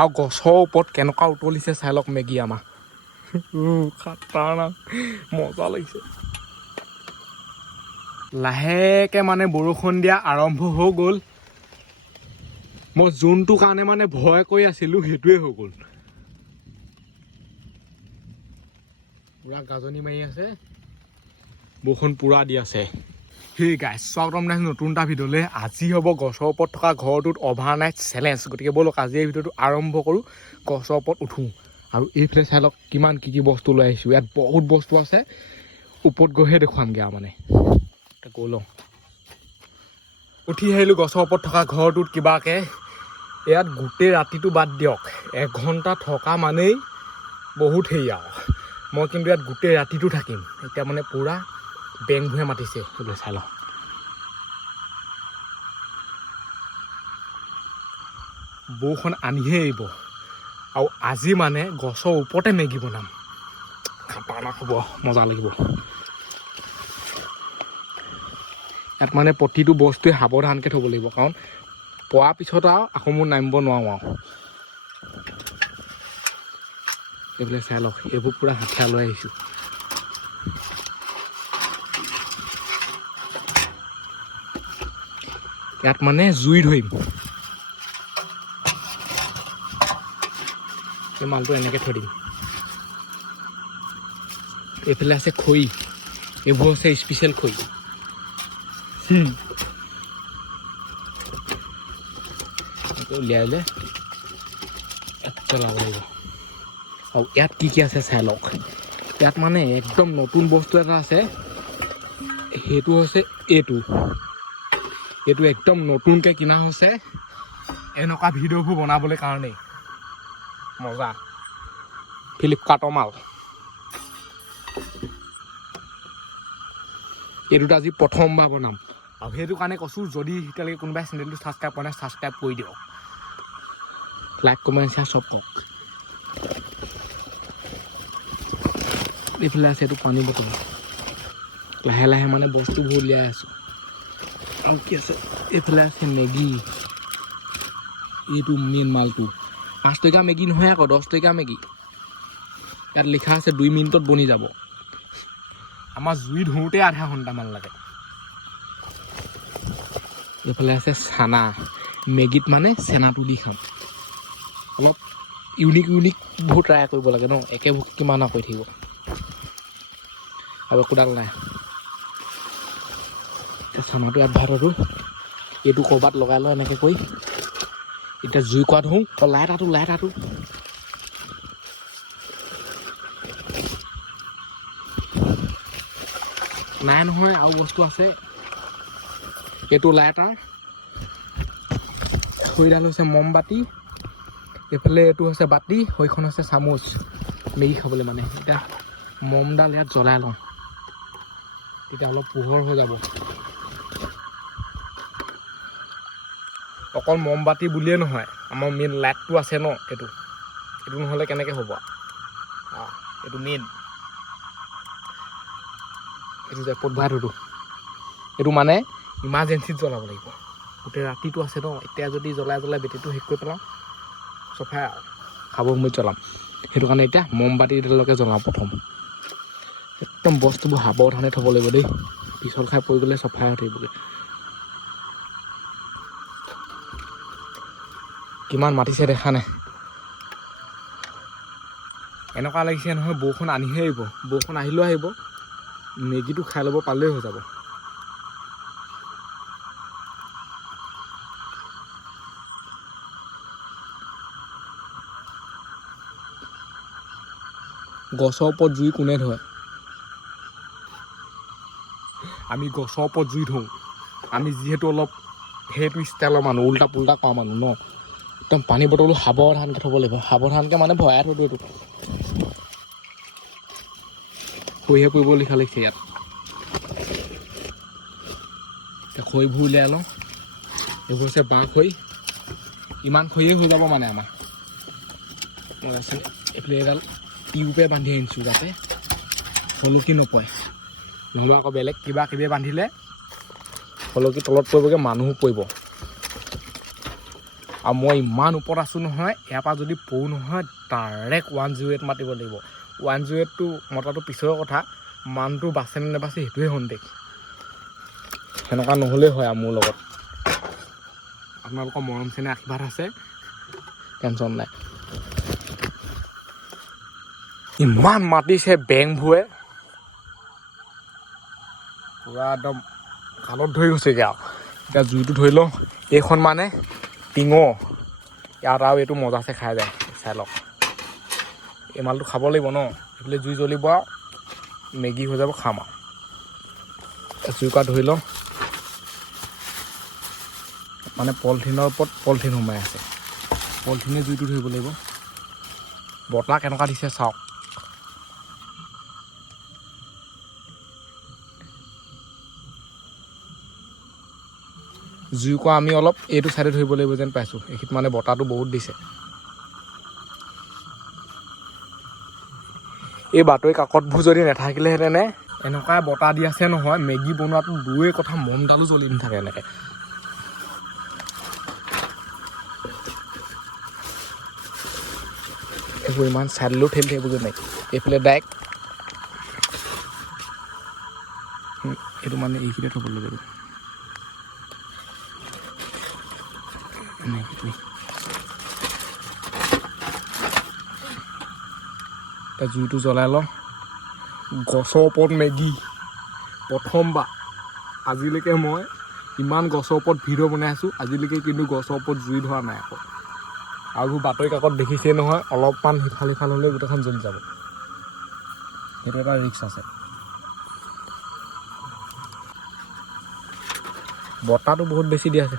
আৰু গছৰ ওপৰত কেনেকুৱা উতলিছে চাই লওক মেগী আমাৰ খাটাৰনাক মজা লাগিছে লাহেকে মানে বৰষুণ দিয়া আৰম্ভ হৈ গ'ল মই যোনটো কাৰণে মানে ভয় কৰি আছিলো সেইটোৱে হৈ গ'ল পুৰা গাজনি মাৰি আছে বৰষুণ পুৰা দি আছে সেই গাইছ স্বাগতম নাই নতুন এটা ভিডিঅ'লৈ আজি হ'ব গছৰ ওপৰত থকা ঘৰটোত অভাৰনাইট চেলেঞ্জ গতিকে ব'লক আজি এই ভিডিঅ'টো আৰম্ভ কৰোঁ গছৰ ওপৰত উঠোঁ আৰু এইফালে চাই লওক কিমান কি বস্তু লৈ আহিছোঁ ইয়াত বহুত বস্তু আছে ওপৰত গৈহে দেখুৱামগৈ আৰু মানে গৈ লওঁ উঠি আহিলোঁ গছৰ ওপৰত থকা ঘৰটোত কিবাকৈ ইয়াত গোটেই ৰাতিটো বাদ দিয়ক এঘণ্টা থকা মানেই বহুত হেৰি আৰু মই কিন্তু ইয়াত গোটেই ৰাতিটো থাকিম এতিয়া মানে পুৰা বেংঘুৱে মাতিছে বোলে চাই লওঁ বৰষুণ আনিহে এৰিব আৰু আজি মানে গছৰ ওপৰতে মেগী বনাম খাটাৰনাক হ'ব মজা লাগিব ইয়াত মানে প্ৰতিটো বস্তুৱে সাৱধানকৈ থ'ব লাগিব কাৰণ পোৱাৰ পিছত আৰু আকৌ মোৰ নামিব নোৱাৰোঁ আৰু এইফালে চাই লওক এইবোৰ পূৰা হাঠিয়াৰ লৈ আহিছোঁ ইয়াত মানে জুই ধৰিম এই মালটো এনেকৈ থৈ দিম এইফালে আছে খৰি এইবোৰ আছে স্পেচিয়েল খৰি উলিয়াই লৈ পেলাব লাগিব আৰু ইয়াত কি আছে চাই লওক ইয়াত মানে একদম নতুন বস্তু এটা আছে সেইটো হৈছে এইটো একদম নতুনকৈ কিনা হৈছে এনেকুৱা ভিডিঅ'বোৰ বনাবলৈ কাৰণেই মজা ফ্লিপকাৰ্টৰ মাল এইটোত আজি প্ৰথমবাৰ বনাম আৰু সেইটো কাৰণে কৈছোঁ যদি এতিয়ালৈকে কোনোবাই চেনেলটো ছাবস্ক্ৰাইব কৰা নাই ছাবস্ক্ৰাইব কৰি দিয়ক লাইক কমেণ্ট শ্বেয়াৰ চব কওক এইফালে আছে এইটো পানী বটল লাহে লাহে মানে বস্তুবোৰ উলিয়াই আছোঁ আৰু কি আছে এইফালে আছে মেগী এইটো মেইন মালটো 5 টকীয়া মেগী নহয় আকৌ 10 টকীয়া মেগী ইয়াত লিখা আছে 2 মিনিটত বনি যাব আমাৰ জুই ধৰোঁতে আধা ঘণ্টামান লাগে এইফালে আছে চানা মেগীত মানে চেনাটো দি খাম অলপ ইউনিকবোৰ ট্ৰাই কৰিব লাগে ন একেবোৰ কিমান কৰি থাকিব আৰু একোডাল নাই চানাটো ইয়াত ভাতটো এইটো ক'ৰবাত লগাই লওঁ এনেকৈ কৰি এতিয়া জুই কৰা ধৰোঁ লাইটাৰটো নাই নহয় আৰু বস্তু আছে এইটো লাইটাৰ খৰিডাল হৈছে মমবাতি এইফালে এইটো হৈছে বাতি সেইখন হৈছে চামুচ মেগী খাবলৈ মানে এতিয়া মমডাল ইয়াত জ্বলাই লওঁ তেতিয়া অলপ পোহৰ হৈ যাব অকল মমবাতি বুলিয়ে নহয় আমাৰ মেইন লাইটটো আছে ন এইটো নহ'লে কেনেকৈ হ'ব এইটো মেইন এইটো যে পদভাতটো এইটো মানে ইমাৰ্জেঞ্চিত জ্বলাব লাগিব গোটেই ৰাতিটো আছে ন এতিয়া যদি জ্বলাই বেটেৰীটো শেষ কৰি পেলাওঁ চফাই খাব সময়ত জ্বলাম সেইটো কাৰণে এতিয়া মমবাতিডালকে জ্বলাওঁ প্ৰথম একদম বস্তুবোৰ সাৱধানে থ'ব লাগিব দেই পিছল খাই পৰি গ'লে চফাই হৈ থাকিবগৈ কিমান মাতিছে দেখা নাই এনেকুৱা লাগিছে নহয় বৰষুণ আনিহে আহিব বৰষুণ আহিলেও আহিব মেগীটো খাই ল'ব পালেই হৈ যাব গছৰ ওপৰত জুই কোনে ধৰে আমি গছৰ ওপৰত জুই ধৰোঁ আমি যিহেতু অলপ সেইটো ষ্টাইলৰ মানুহ উল্টা পুল্টা কৰা মানুহ ন একদম পানী বটলো সাৱধানকৈ থ'ব লাগিব সাৱধানকৈ মানে ভৰাই থ'লোঁ এইটো খৰিহে পৰিব লিখা লিখিছে ইয়াত এতিয়া খৰিবোৰ উলিয়াই লওঁ এইবোৰ হৈছে বাঁহ খৰি ইমান খৰিয়ে হৈ যাব মানে আমাৰ এইফালে এডাল টিউবে বান্ধি আনিছোঁ যাতে হলকি নপৰে নহ'লে আকৌ বেলেগ কিবা কিবি বান্ধিলে হলকি তলত পৰিবগৈ মানুহো পৰিব আৰু মই ইমান ওপৰত আছোঁ নহয়, ইয়াৰ পৰা যদি পৰো নহয় ডাইৰেক্ট 108 মাতিব লাগিব। 108টো মতাটো পিছৰ কথা, মানুহটো বাচে নে নাবাচে সেইটোৱে সন্দেহ। সেনেকুৱা নহ'লেই হয় আৰু মোৰ লগত। আপোনালোকৰ মৰম চেনেহ আশীৰ্বাদ আছে, টেনশ্যন নাই। ইমান মাতিছে বেংবোৰে, পূৰা একদম কাণত ধৰি গৈছেগৈ আৰু। এতিয়া জুইটো ধৰি লওঁ, এইখন মানে টিঙৰ, ইয়াত আৰু এইটো মজাছে খাই যায়, চাই লওক। এই মালটো খাব লাগিব ন, এইফালে জুই জ্বলিব আৰু মেগী হৈ যাব, খাম আৰু। জুইকুৰা ধৰি লওঁ, মানে পলিথিনৰ ওপৰত পলিথিন সোমাই আছে, পলিথিনে জুইটো ধৰিব লাগিব। বতাহ কেনেকুৱা দিছে চাওক। জুইকুৰা আমি অলপ এইটো চাইডে ধৰিব লাগিব যেন পাইছোঁ, এইখিনিত মানে বতাহটো বহুত দিছে। এই বাতৰি কাকতবোৰ যদি নাথাকিলেহেঁতেনে, এনেকুৱাই বতাহ দি আছে নহয়, মেগী বনোৱাটো দূৰৰে কথা, মমডালো জ্বলি নাথাকে এনেকৈ। এইবোৰ ইমান চাইডলৈও ঠেলি থাকিবগৈ নাই, এইফালে ডাইৰেক্ট এইটো মানে এইখিনিতে থ'ব লাগিব। এতিয়া জুইটো জ্বলাই লওঁ। গছৰ ওপৰত মেগী প্ৰথমবাৰ আজিলৈকে মই ইমান গছৰ ওপৰত ভিডিঅ' বনাই আছোঁ, আজিলৈকে কিন্তু গছৰ ওপৰত জুই ধৰা নাই আকৌ। আৰু বাতৰি কাকত দেখিছেই নহয়, অলপমান সিফাল সিফাল হ'লে গোটেইখন জ্বলি যাব, সেইটো এটা ৰিস্ক আছে। বতাহটো বহুত বেছি দি আছে।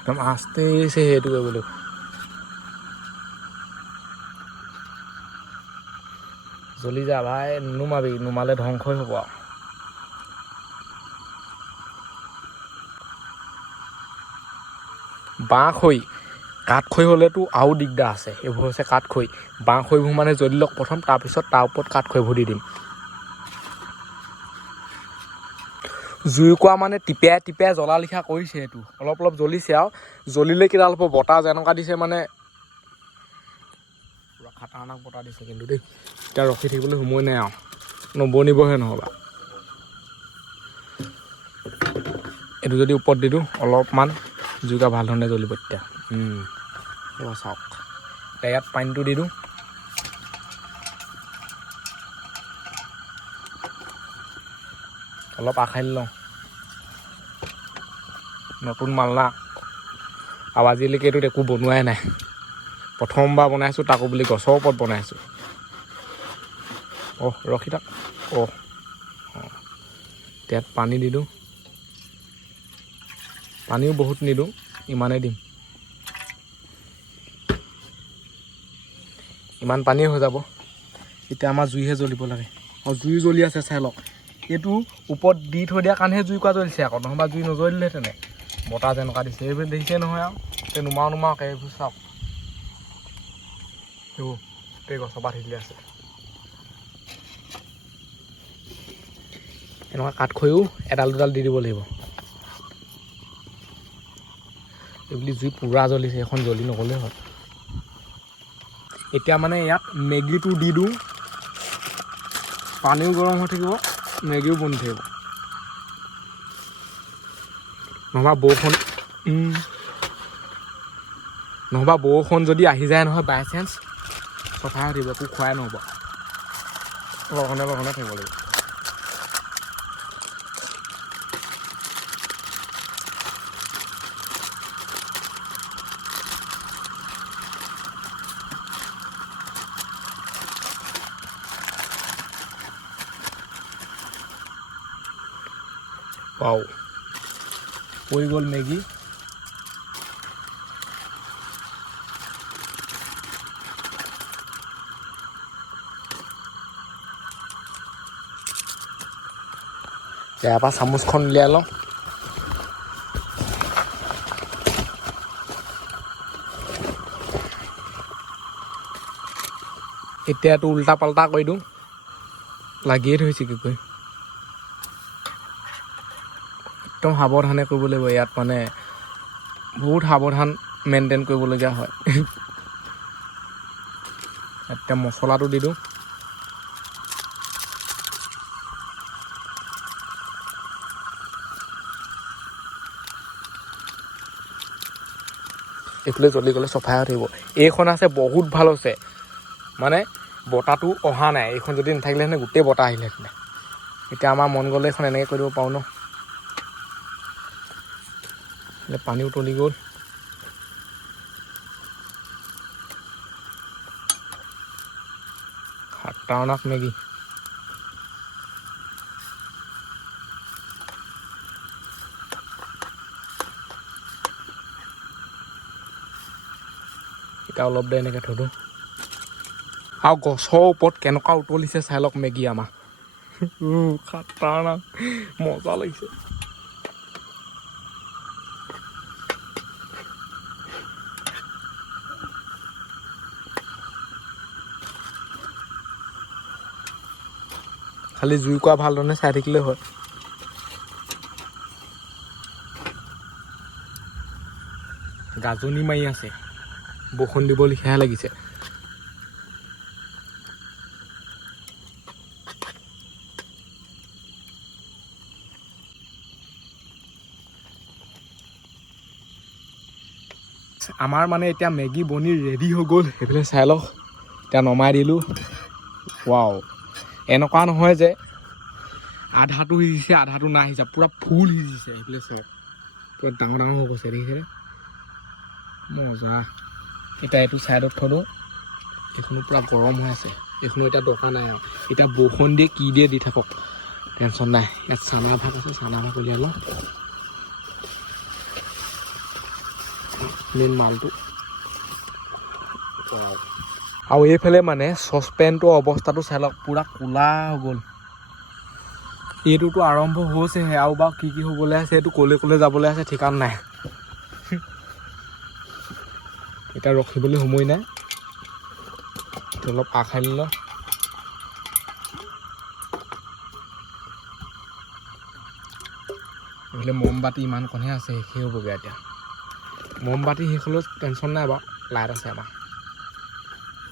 একদম আস্তেছে সেইটো কৰিব লাগিব। জ্বলি যা ভাই, নুমাবি, নুমালে ধ্বংসই হ'ব আৰু। বাঁহ খৰি, কাঠ খৰি হ'লেতো আৰু দিগদাৰ আছে। এইবোৰ হৈছে কাঠ খৰি, বাঁহ খৰিবোৰ মানে জ্বলি লওক প্ৰথম, তাৰপিছত তাৰ ওপৰত কাঠ খৰিবোৰ দি দিম। জুইকুৰা মানে টিপিয়াই টিপিয়াই জ্বলা লিখা কৰিছে, এইটো অলপ অলপ জ্বলিছে আৰু। জ্বলিলে কিডাল হ'ব, বতাহ যেনেকুৱা দিছে মানে পুৰা খাটাৰনাক বতাহ দিছে কিন্তু দেই। এতিয়া ৰখি থাকিবলৈ সময় নাই আৰু, নবনিবহে নহ'বা। এইটো যদি ওপৰত দি দিওঁ অলপমান, জুইকুৰা ভাল ধৰণে জ্বলিব তেতিয়া। চাওক, এতিয়া ইয়াত পানীটো দি দিওঁ। অলপ আখাই লওঁ, নতুন মাল না, আৰু আজিলৈকে এইটোত একো বনোৱাই নাই, প্ৰথমবাৰ বনাইছোঁ, তাকো বুলি গছৰ ওপৰত বনাইছোঁ। ৰখি থাক। ইয়াত পানী দি দিওঁ, পানীও বহুত নিদিওঁ, ইমানেই দিম। ইমান পানী হৈ যাব। এতিয়া আমাৰ জুইহে জ্বলিব লাগে, আৰু জুই জ্বলি আছে চাই লওক। এইটো ওপৰত দি থৈ দিয়াৰ কাৰণেহে জুইকুৰা জ্বলিছে আকৌ, নহ'বা জুই নজ্বলিলেহেঁতেন। বতাহ যেনেকুৱা দিছে, এইবোৰ দেখিছে নহয় আৰু। এতিয়া নুমাওকে এইবোৰ চাওক, এইবোৰ গোটেই গছৰ পাত হিলি আছে। এনেকুৱা কাঠ খৰিও এডাল দুডাল দি দিব লাগিব। এইবুলি জুই পুৰা জ্বলিছে, এখন জ্বলি নগ'লেই হ'ল। এতিয়া মানে ইয়াত মেগীটো দি দিওঁ, পানীও গৰম হৈ থাকিব, মেগীও বনি থাকিব। নহ'বা বৰষুণ যদি আহি যায় নহয় বাই চান্স, চফা হৈ থাকিব, একো খোৱাই নহ'ব, লঘনে লঘনে থাকিব লাগিব। পাও পৰি গ'ল মেগী। ইয়াৰ পৰা চামুচখন উলিয়াই লওঁ। এতিয়াতো উল্টা পাল্টা কৰি দিওঁ, লাগিয়ে ধৰিছে কি কৰি। একদম সাৱধানে কৰিব লাগিব ইয়াত মানে বহুত সাৱধান মেইনটেইন কৰিবলগীয়া হয় এতিয়া মছলাটো দি দিওঁ এইফালে জ্বলি গ'লে চফাই হৈ থাকিব এইখন আছে বহুত ভাল হৈছে মানে বতাহটো অহা নাই এইখন যদি নাথাকিলেহেঁতেন গোটেই বতাহ আহিলেহেঁতেন এতিয়া আমাৰ মন গ'লে এইখন এনেকৈ কৰি দিব পাৰোঁ ন পানী উতলি গ'ল খাটাৰনাক মেগী এতিয়া অলপ দেৰি এনেকৈ থৈ দিওঁ আৰু গছৰ ওপৰত কেনেকুৱা উতলিছে চাই লওক মেগী আমাৰ খাটাৰনাক মজা লাগিছে খালি জুই কৰা ভাল ধৰণে চাই থাকিলে হয় গাজনি মাৰি আছে বৰষুণ দিব লিখিয়াহে লাগিছে আমাৰ মানে এতিয়া মেগী বনি ৰেডি হৈ গ'ল সেইফালে চাই লওক এতিয়া নমাই দিলোঁ ৱাও এনেকুৱা নহয় যে আধাটো সিজিছে আধাটো নাই সিজা পূৰা ফুল সিজিছে সেইফালে চাই পূৰা ডাঙৰ ডাঙৰ হৈ গৈছে দেখিছে মজা এতিয়া এইটো ছাইডত থৈ দিওঁ এইখনো পূৰা গৰম হৈ আছে এইখনো এতিয়া দৰকাৰ নাই আৰু এতিয়া বৰষুণ দিয়ে কি দিয়ে দি থাকক টেনশ্যন নাই ইয়াত চানা ভাত আছে চানা ভাত উলিয়াই লওঁ মেইন মালটো আৰু এইফালে মানে চচপেনটোৰ অৱস্থাটো চাই লওক পূৰা ক'লা হৈ গ'ল এইটোতো আৰম্ভ হৈছেহে আৰু বাৰু কি কি হ'বলৈ আছে এইটো ক'লৈ ক'লৈ যাবলৈ আছে ঠিকান নাই এতিয়া ৰখিবলৈ সময় নাই অলপ আখাই লওঁ এইফালে মমবাতি ইমানকণহে আছে শেষেই হ'বগৈ এতিয়া মমবাতি শেষ হ'লেও টেনশ্যন নাই বাৰু লাইট আছে আমাৰ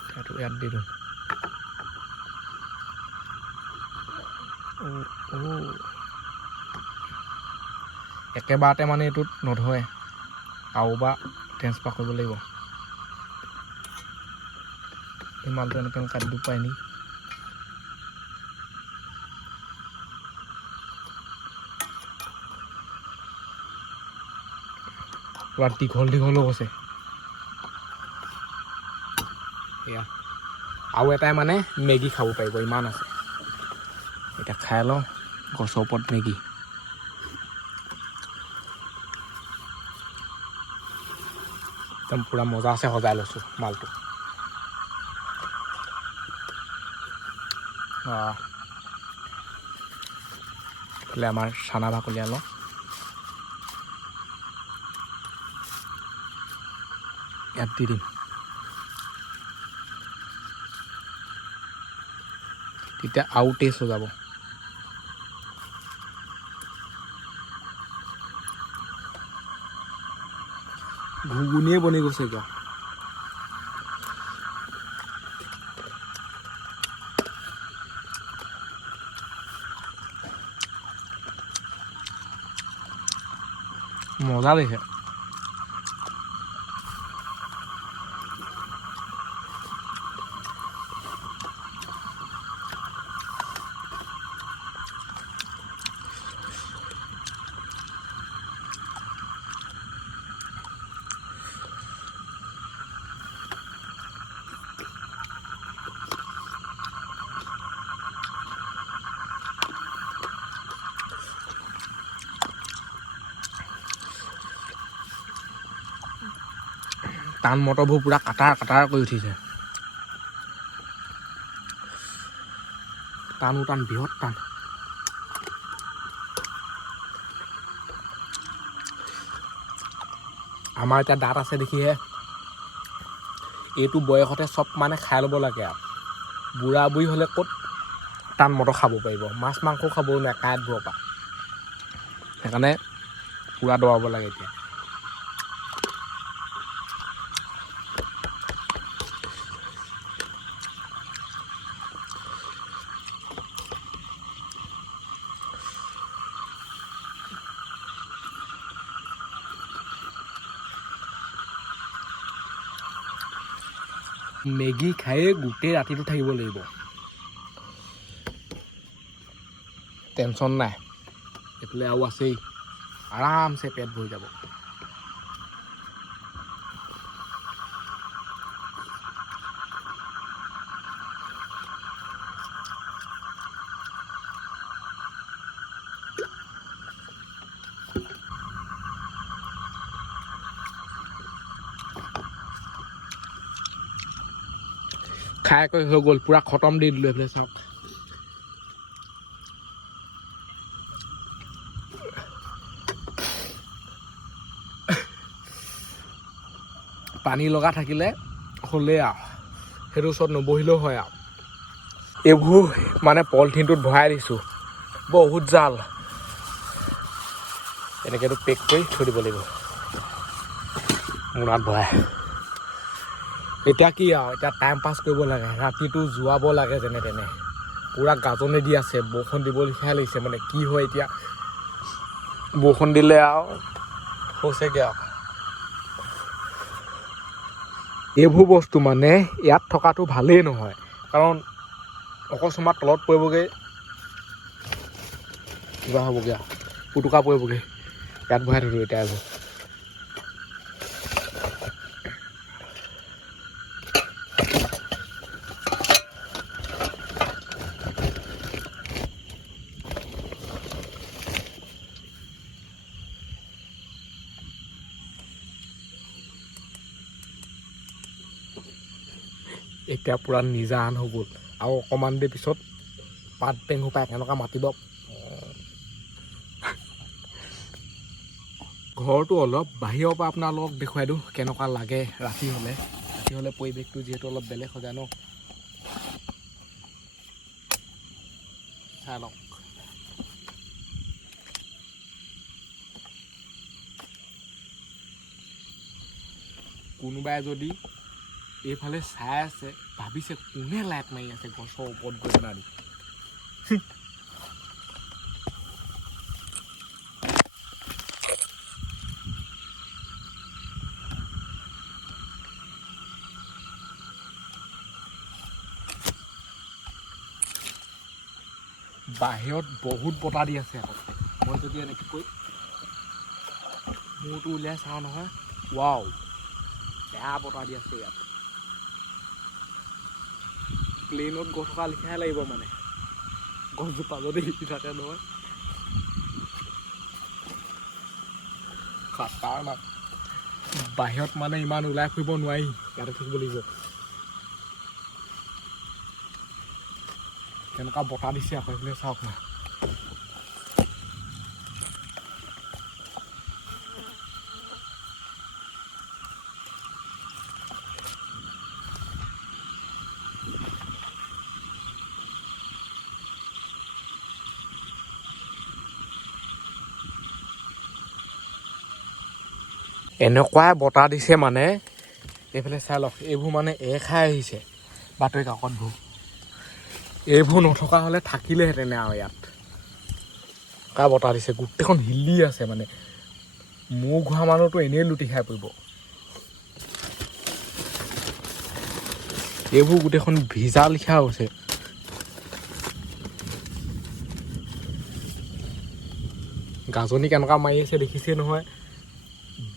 সেইটো ইয়াত দি দিওঁ একেবাৰতে মানে এইটোত নধৰে আৰু বা ট্ৰেন্সফাৰ কৰিব লাগিব এই মালটো এনেকৈ কাটি দিব পাৰি নেকি পূৰা দীঘল দীঘল গৈছে এয়া আৰু এটাই মানে মেগী খাব পাৰিব ইমান আছে এতিয়া খাই লওঁ গছৰ ওপৰত মেগী একদম পূৰা মজা আছে সজাই লৈছোঁ মালটো এইফালে আমাৰ চানা ভাগ উলিয়াই লওঁ ইয়াত দি দিম তেতিয়া আৰু টেষ্ট হৈ যাব ঘুগুনিয়ে বনি গৈছে এতিয়া মজা লাগিছে টান মটৰবোৰ পূৰা কাটাৰ কাটাৰ কৰি উঠিছে টানো টান বৃহৎ টান আমাৰ এতিয়া দাঁত আছে দেখিহে এইটো বয়সতে চব মানে খাই ল'ব লাগে আৰু বুঢ়া বুঢ়ী হ'লে ক'ত টান মটৰ খাব পাৰিব মাছ মাংস খাবও নোৱাৰে কাঁইটবোৰৰ পৰা সেইকাৰণে পূৰা দবাব লাগে এতিয়া। মেগী খায়ে গোটেই ৰাতিটো থাকিব লাগিব, টেনশ্যন নাই। এইফালে আৰু আছেই, আৰামছে পেট ভৰি যাব। খাই কৰি হৈ গ'ল, পূৰা খতম দি দিলোঁ। এইফালে চাওক, পানী লগা থাকিলে হ'লেই আৰু, সেইটো ওচৰত নবহিলেও হয় আৰু। এইবোৰ মানে পলিথিনটোত ভৰাই দিছোঁ, বহুত জাল। এনেকৈতো পেক কৰি থৈ দিব লাগিব মোনাত ভৰাই। এতিয়া কি আৰু, এতিয়া টাইম পাছ কৰিব লাগে, ৰাতিটো যোৱাব লাগে যেনে তেনে। পূৰা গাজনি দি আছে, বৰষুণ দিব লিখিয়া লাগিছে। মানে কি হয় এতিয়া, বৰষুণ দিলে আৰু হৈছেগৈ আৰু। এইবোৰ বস্তু মানে ইয়াত থকাটো ভালেই নহয়, কাৰণ অকস্মাত তলত পৰিবগৈ, কিবা হ'বগৈ আৰু, পুটুকা পৰিবগৈ। ইয়াত ভৰাই থৈছোঁ এতিয়া এইবোৰ। এতিয়া পূৰা নিজান হৈ গ'ল, আৰু অকণমান দেৰি পিছত পাত বেং সোপাই এনেকুৱা মাতিব। ঘৰটো অলপ বাহিৰৰ পৰা আপোনালোকক দেখুৱাই দিওঁ কেনেকুৱা লাগে ৰাতি হ'লে। ৰাতি হ'লে পৰিৱেশটো যিহেতু অলপ বেলেগ হৈ যায় ন, চাই লওক। কোনোবাই যদি এইফালে চাই আছে, ভাবিছে কোনে লাইট মাৰি আছে গছৰ ওপৰত গৈ পেলাই। বাহিৰত বহুত বতাহ দি আছে আকৌ। মই যদি এনেকৈ কৈ মূৰটো উলিয়াই চাওঁ নহয়, ৱাও, বেয়া বতাহ দি আছে ইয়াত। প্লেইনত গৈ থকা লিখিয়াহে লাগিব মানে, গছজোপা যদি হিলি থাকে নহয়। খাতাৰনাক। বাহিৰত মানে ইমান ওলাই ফুৰিব নোৱাৰি, ইয়াতে থাকিব লাগিব। কেনেকুৱা বতাহ দিছে আকৌ, এইফালে চাওক না। এনেকুৱাই বতাহ দিছে মানে, এইফালে চাই লওক। এইবোৰ মানে খাই আহিছে বাতৰি কাকতবোৰ। এইবোৰ নথকা হ'লে থাকিলেহেঁতেন আৰু ইয়াত। কা বতাহ দিছে, গোটেইখন হিলি আছে মানে। মূৰ ঘূৰা মানুহটো এনেই লুটি খাই পৰিব। এইবোৰ গোটেইখন ভিজা লিখা হৈছে। গাজনি কেনেকুৱা মাৰি আছে দেখিছে নহয়।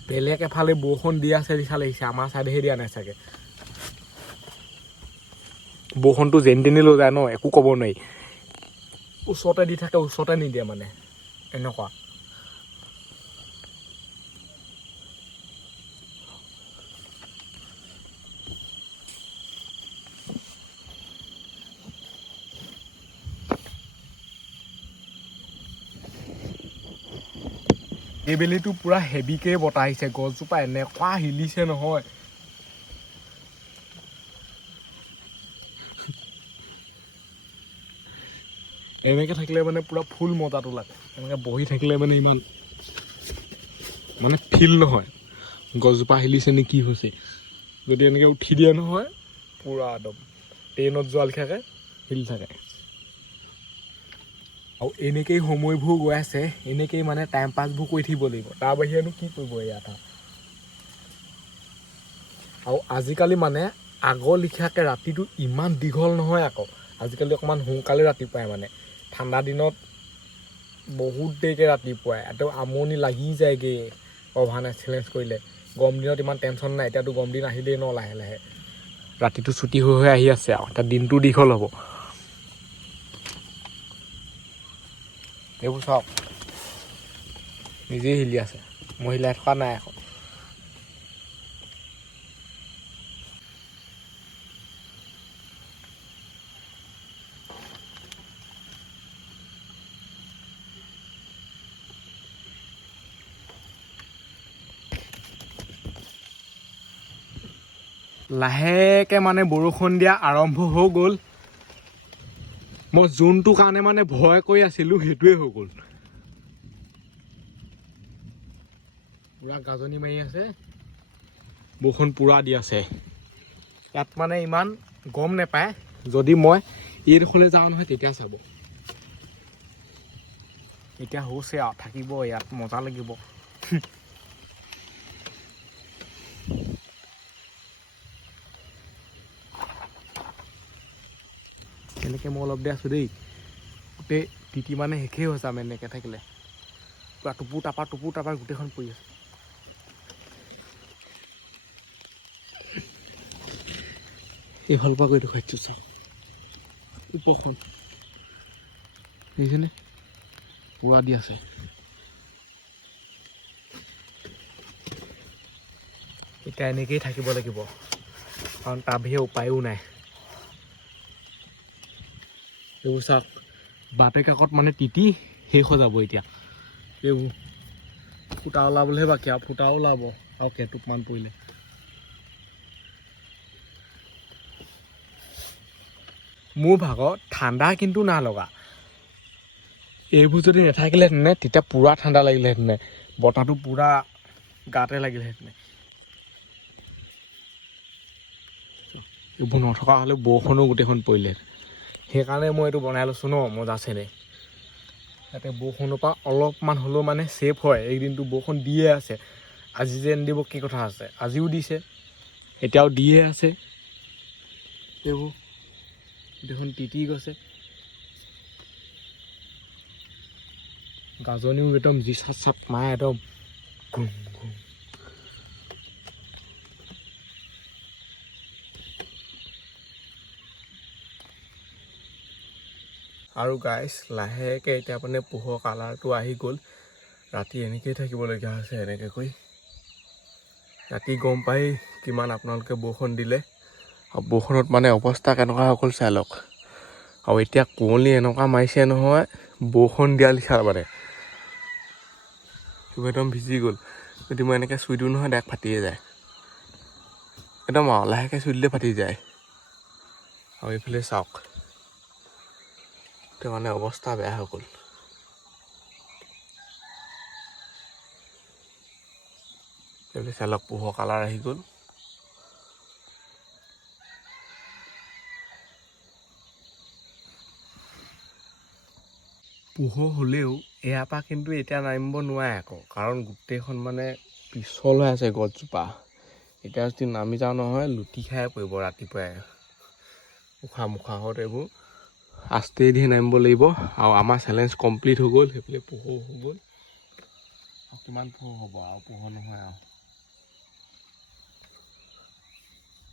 বেলেগ এফালে বৰষুণ দি আছে নিচা লাগিছে, আমাৰ ছাইডেহে দিয়া নাই চাগে। বৰষুণটো যেনি তেনি লৈ যায় ন, একো ক'ব নোৱাৰি। ওচৰতে দি থাকে, ওচৰতে নিদিয়ে মানে, এনেকুৱা। এইবেলিটো পূৰা হেভিকৈ বতাহ আহিছে, গছজোপা এনেকুৱা হিলিছে নহয়। এনেকৈ থাকিলে মানে পূৰা ফুল মজাটো লাগে। এনেকৈ বহি থাকিলে মানে ইমান মানে ফিল নহয় গছজোপা হিলিছে নে কি হৈছে। যদি এনেকৈ উঠি দিয়ে নহয় পূৰা একদম ট্ৰেইনত যোৱা লিখাকে হিলি থাকে। আৰু এনেকেই সময়বোৰ গৈ আছে, এনেকেই মানে টাইম পাছবোৰ কৰি থাকিব লাগিব, তাৰ বাহিৰেনো কি কৰিব ইয়াত। আৰু আজিকালি মানে আগৰ লিখিয়াকৈ ৰাতিটো ইমান দীঘল নহয় আকৌ, আজিকালি অকণমান সোনকালে ৰাতিপুৱাই মানে ঠাণ্ডা দিনত বহুত দেৰিকৈ ৰাতিপুৱাই একদম আমনি লাগি যায়গৈ অভাৰ নাইট চেলেঞ্জ কৰিলে। গৰম দিনত ইমান টেনশ্যন নাই, এতিয়াতো গৰম দিন আহিলেই ন লাহে লাহে, ৰাতিটো ছুটি হৈ আহি আছে আৰু এতিয়া দিনটো দীঘল হ'ব। এইবোৰ চাওক নিজেই হিলি আছে, মই হিলাই থকা নাই আকৌ। লাহেকৈ মানে বৰষুণ দিয়া আৰম্ভ হৈ গ'ল। মই যোনটো কাৰণে মানে ভয় কৰি আছিলোঁ সেইটোৱে হৈ গ'ল। পুৰা গাজনি মাৰি আছে, বৰষুণ পুৰা দি আছে। ইয়াত মানে ইমান গম নাপায়, যদি মই এইডোখৰলৈ যাওঁ নহয় তেতিয়া চাব। এতিয়া হৈছে আৰু থাকিব ইয়াত, মজা লাগিব। এনেকৈ মই অলপ দেৰি আছোঁ দেই, গোটেই তিতি মানে শেষেই হৈছে আমি এনেকৈ থাকিলে। পূৰা টুপুৰ টাপাৰ গোটেইখন পৰি আছে। এইফালৰ পৰা গৈ দেখুৱাইছোঁ চাওক, ওপৰখন দেখিছেনে পুৰা দি আছে। এতিয়া এনেকেই থাকিব লাগিব, কাৰণ তাৰ বাহিৰে উপায়ো নাই। এইবোৰ চাওক বাপে কাকত মানে তিতি শেষ হৈ যাব এতিয়া। এইবোৰ ফুটা ওলাবলৈহে বাকী, আৰু ফুটাও ওলাব আৰু কেইটোপমান পৰিলে। মোৰ ভাগত ঠাণ্ডা কিন্তু না লগা, এইবোৰ যদি নাথাকিলেহেঁতেন তেতিয়া পূৰা ঠাণ্ডা লাগিলেহেঁতেন, বতাহটো পূৰা গাতে লাগিলেহেঁতেন। এইবোৰ নথকা হ'লে বৰষুণো গোটেইখন পৰিলেহেঁতেন। সেইকাৰণে মই এইটো বনাই লৈছোঁ ন মজা চেনে, যাতে বৰষুণৰ পৰা অলপমান হ'লেও মানে ছেফ হয়। এইদিনটো বৰষুণ দিয়ে আছে, আজি যে নিদিব কি কথা আছে, আজিও দিছে এতিয়াও দিয়ে আছে। এইবোৰ দেখোন তিতি গৈছে, গাজনিও একদম যি চাট মাৰে একদম ঘুম ঘুম। আৰু গাইছ লাহেকৈ এতিয়া মানে পোহৰ কালাৰটো আহি গ'ল, ৰাতি এনেকৈয়ে থাকিবলগীয়া হৈছে। এনেকৈ কৰি ৰাতি গম পাই কিমান আপোনালোকে বৰষুণ দিলে, আৰু বৰষুণত মানে অৱস্থা কেনেকুৱা হৈ গ'ল চাই লওক। আৰু এতিয়া কুঁৱলী এনেকুৱা মাৰিছে নহয়, বৰষুণ দিয়া লিখা মানে একদম ভিজি গ'ল। যদি মই এনেকৈ চুই দিওঁ নহয় ডাইৰেক্ট ফাটিয়ে যায় একদম, আৰু লাহেকৈ চুই দিলে ফাটি যায়। আৰু এইফালে চাওক এতিয়া মানে অৱস্থা বেয়া হৈ গ'ল। এইফালে চাই লওক পোহৰ কালাৰ আহি গ'ল। পোহৰ হ'লেও ইয়াৰ পৰা কিন্তু এতিয়া নামিব নোৱাৰে আকৌ, কাৰণ গোটেইখন মানে পিছল হৈ আছে গছজোপা। এতিয়া যদি নামি যাওঁ নহয় লুটি খাই পৰিব ৰাতিপুৱাই, মুখাহত এইবোৰ আস্তেদিহে নামিব লাগিব। আৰু আমাৰ চেলেঞ্জ কমপ্লিট হৈ গ'ল, সেইফালে পোহৰ হৈ গ'ল। আৰু কিমান পোহৰ হ'ব, আৰু পোহৰ নহয় আৰু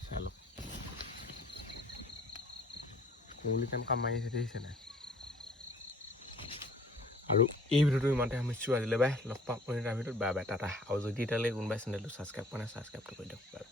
চাই লওক কুঁৱলী কেনেকুৱা মাৰি আছে দেখিছে নাই। আৰু এই ভিডিঅ'টো ইমানতে সামৰিছোঁ আজিলৈ, বাই। লগ পাম তাৰ ভিডিঅ'ত, বাই বাই, টাটা। আৰু যদি এতিয়ালৈকে কোনোবাই চেনেলটো ছাবস্ক্ৰাইব কৰা নাই ছাবস্ক্ৰাইবটো কৰি দিয়ক, বাই।